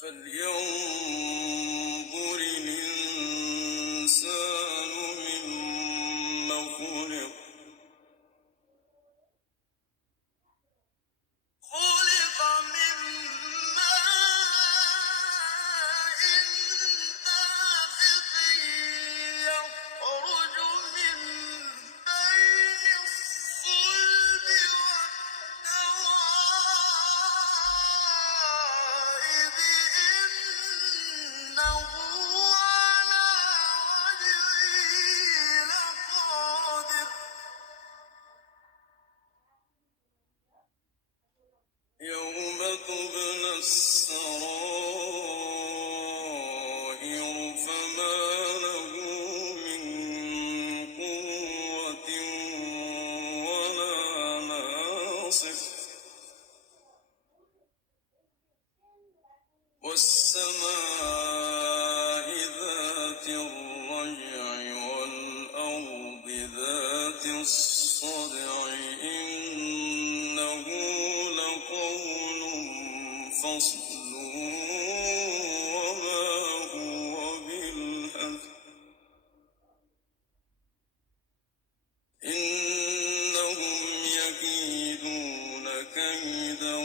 فلينظر الإنسان مما خلق. خلق من ماء دافق يخرج من بين الصلب والترائب، إنه على وجهه لقادر. يوم تبلى السرائر فما له من قوة ولا ناصر. والسماء ذات الرجع والأرض ذات الصدع إنه لقول فصل وما هو بالهزل. إنهم يكيدون كيدا